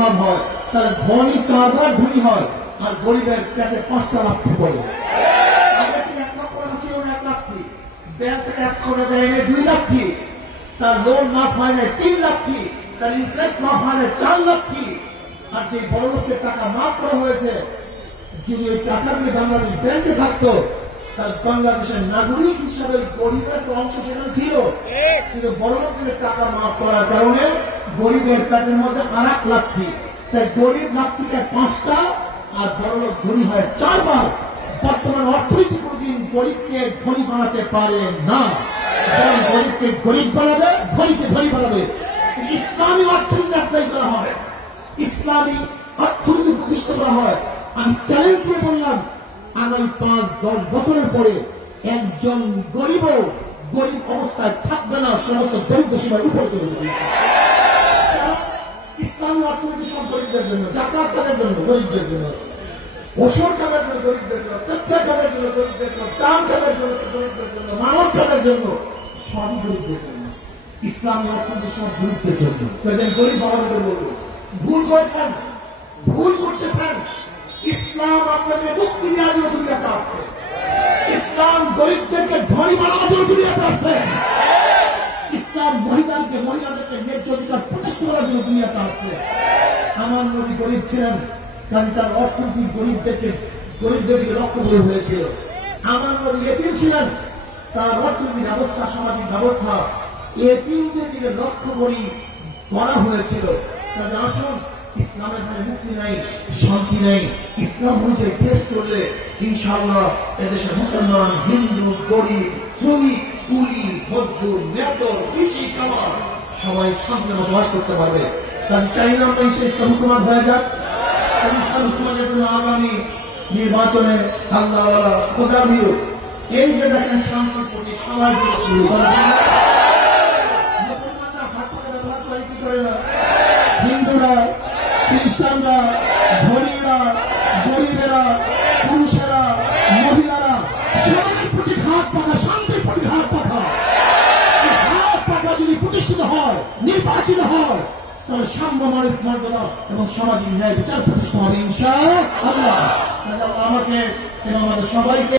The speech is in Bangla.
লাভ হয়, তাহলে ধনী 4 বার ধনী হয়, আর গরিবের পেটে 5টা লাথি পড়ে। আগে থেকে 1 লাখ টাকা ছিল না 1 লাথি, ব্যাংক থেকে 1 কোটি দেয় না 2 লাথি, তার লোন মাফ হয় না 3 লাথি, তার ইন্টারেস্ট মাফ হয় না 4 লাথি। আর যে বড় লোকের টাকা মাফ করা হয়েছে, যদি ওই টাকাগুলি বাংলাদেশ ব্যাংকে থাকতো, তার বাংলাদেশের নাগরিক হিসাবে গরিবের অংশ সেখানে ছিল, কিন্তু বড় লোকের টাকা মাফ করার কারণে গরিবের পেটের মধ্যে 1 লাথি। তাই গরিব লাথিকে 5টা, আর বড় লোক ধনী হয় 4 বার। বর্তমান অর্থনীতি কোনদিন গরিবকে ধনী বানাতে পারে না, বরং গরিবকে গরিব বানাবে, ধনীকে ধনী বানাবে। ইসলামী অর্থনীতি অ্যাপ্লাই করা হয়, ইসলামী অর্থনীতি প্রতিষ্ঠা করা হয়। আমি চ্যালেঞ্জ দিয়ে বললাম, আগামী 5-10 বছরের পরে একজন গরিবও গরিব অবস্থায় থাকবে না, সমস্ত দরিদ্র সীমার উপরে চলে যাবে। ইসলামী অর্থনীতি সব গরিবদের জন্য, জাকাত কাদের জন্য গরিবদের জন্য, ওষুধ কাদের জন্য গরিবদের জন্য, শিক্ষা কাদের জন্য গরিবদের জন্য, দাম কাদের জন্য গরিবদের জন্য, মানব কাদের জন্য, সবই গরিবদের জন্য। ইসলামী অর্থনীতি সব গরিবদের জন্য। গরিব বাবাদের বলবো, ভুল করেছেন, ভুল করতেছেন। ইসলাম আপনাকে মুক্তি দেওয়ার জন্য দুনিয়াতে আসছে, ইসলাম গরিবদেরকে ধনী বানানোর জন্য দুনিয়াতে আসছে, ইসলাম মহিলাদেরকে ন্যায্য অধিকার প্রতিষ্ঠা করার জন্য দুনিয়াতে আসছে। আমার নবী গরিব ছিলেন, কাজে তার অর্থনীতি গরিবদের দিকে লক্ষ্য করে হয়েছিল। আমার নবী এতিম ছিলেন, তার অর্থনৈতিক ব্যবস্থা, সামাজিক ব্যবস্থা এতিমদের দিকে লক্ষ্য করা হয়েছিল। কাজে আসুন, ইসলামের মানে মুক্তি নাই, শান্তি নেই। ইসলাম অনুযায়ী দেশ চললে ইনশাআল্লাহ এদেশের মুসলমান, হিন্দু, গরিব, শ্রমিক, কুলি, মজদুর, মেহতর, কৃষি, খামার সবাই শান্তিতে বসবাস করতে পারবে। তাই চাইলাম ইসলাম হুকুমত হয়ে যাক। ইসলাম হুকুমতের জন্য আগামী নির্বাচনে আল্লাহ খোদা ভিউ, এই যে দেখেন শান্তির প্রতি সবাই মুসলমানরা হাত পাকে ব্যবহার করে কি করে না, হিন্দুরা, খ্রিস্টানরা, ধনীরা, গরিবেরা, পুরুষেরা, মহিলারা সবার প্রতি হাত পাখা, শান্তির প্রতি হাত পাখা। হাত পাখা যদি প্রতিষ্ঠিত হয়, নির্বাচিত হয়, তাহলে সাম্য, মানবিক মর্যাদা এবং সামাজিক ন্যায় বিচার প্রতিষ্ঠা হবে ইনশাআল্লাহ। আমাকে এবং আমাদের সবাইকে